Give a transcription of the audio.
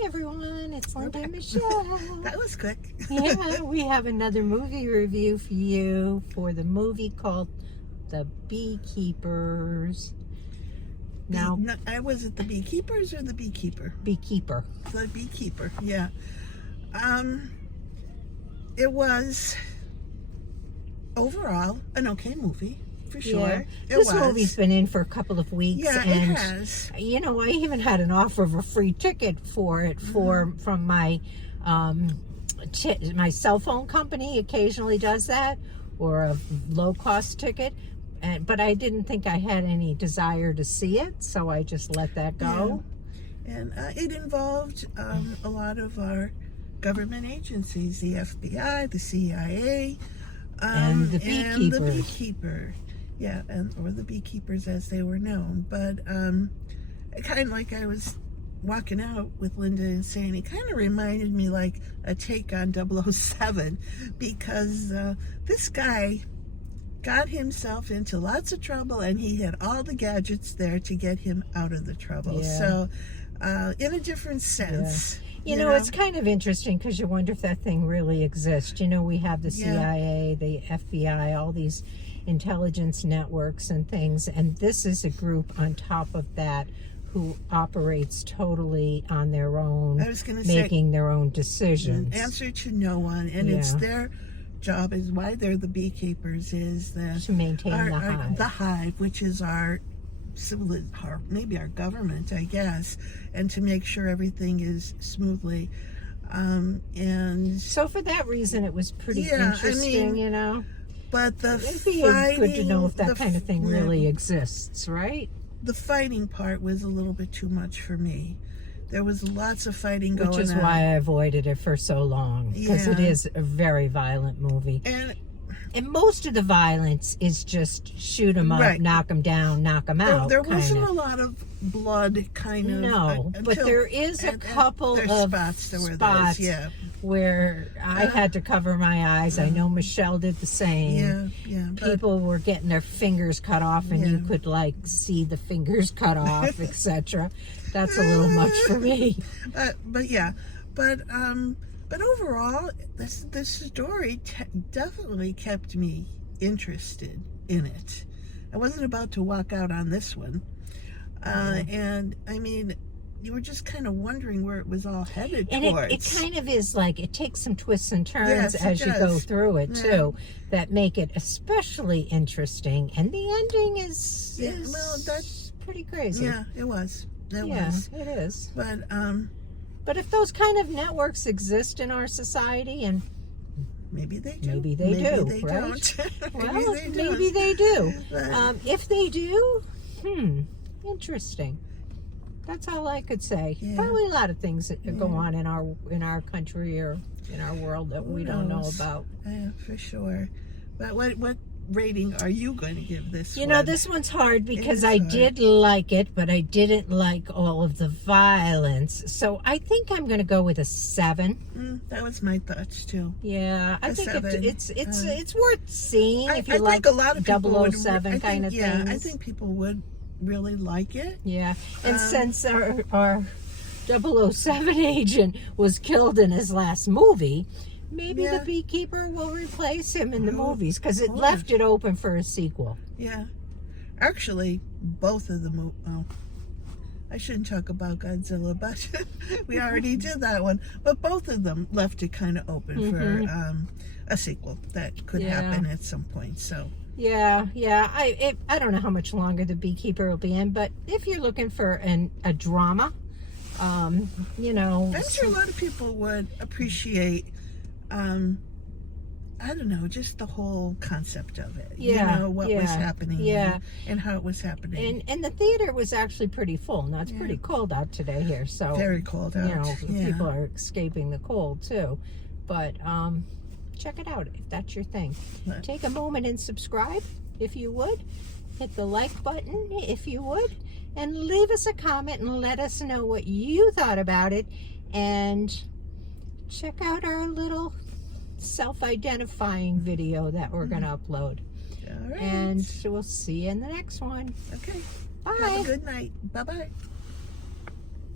Hi everyone, it's Linda and Michelle. That was quick. Yeah, we have another movie review for you for the movie called The Beekeepers. Now, was it The Beekeepers or The Beekeeper? Beekeeper. The Beekeeper, yeah. It was overall an okay movie. For sure. Yeah. This movie's been in for a couple of weeks. Yeah, and, it has. You know, I even had an offer of a free ticket for it from my my cell phone company. Occasionally does that, or a low cost ticket. But I didn't think I had any desire to see it, so I just let that go. Yeah. And it involved a lot of our government agencies, the FBI, the CIA, and the Beekeepers. And the Beekeeper. Yeah, or the Beekeepers as they were known. But kind of like I was walking out with Linda and saying, it kind of reminded me like a take on 007, because this guy got himself into lots of trouble and he had all the gadgets there to get him out of the trouble. Yeah. So in a different sense. Yeah. You know, it's kind of interesting because you wonder if that thing really exists. You know, we have the CIA, the FBI, all these intelligence networks and things, and this is a group on top of that who operates totally on their own, I was gonna making say, their own decisions. Answer to no one, and it's their job, is why they're the Beekeepers, is to maintain the hive, which is maybe our government, I guess, and to make sure everything is smoothly. And so for that reason, it was pretty interesting, you know. But it'd be good to know if that kind of thing really exists, right? The fighting part was a little bit too much for me. There was lots of fighting going on. Which is why I avoided it for so long, because it is a very violent movie. And most of the violence is just shoot them up, knock them down, knock them out. There wasn't a lot of blood, kind of. No, but there is a couple of spots where I had to cover my eyes. I know Michelle did the same. Yeah. People were getting their fingers cut off, and you could like see the fingers cut off, etc. That's a little much for me. But overall, this story definitely kept me interested in it. I wasn't about to walk out on this one. And I mean, you were just kind of wondering where it was all headed towards. It kind of is like, it takes some twists and turns as you go through it too, that make it especially interesting. And the ending is that's pretty crazy. Yeah, it was. It is. But if those kind of networks exist in our society, and maybe they do. Maybe they do, right? Don't. Well, maybe they do. If they do, interesting. That's all I could say. Yeah. Probably a lot of things that go on in our country or in our world that we don't know about. Yeah, for sure. But what rating are you going to give this one? You know, this one's hard because I did like it, but I didn't like all of the violence. So I think I'm going to go with a 7. That was my thoughts too. Yeah, I think 7. It's worth seeing if you like a lot of people 007 kind of things. I think people would really like it. Yeah, and since our 007 agent was killed in his last movie, maybe the Beekeeper will replace him in the movies, because it left it open for a sequel. Yeah. Actually, both of them... I shouldn't talk about Godzilla, but we already did that one. But both of them left it kind of open for a sequel that could happen at some point. So... Yeah. I don't know how much longer the Beekeeper will be in, but if you're looking for a drama, you know... I'm sure a lot of people would appreciate... I don't know, just the whole concept of it. You know, what was happening and how it was happening. And the theater was actually pretty full. Now, it's pretty cold out today here, so... Very cold out. You know, people are escaping the cold, too. But, check it out if that's your thing. Take a moment and subscribe, if you would. Hit the like button, if you would. And leave us a comment and let us know what you thought about it. And... check out our little self-identifying video that we're going to upload. All right. And we'll see you in the next one. Okay. Bye. Have a good night. Bye-bye.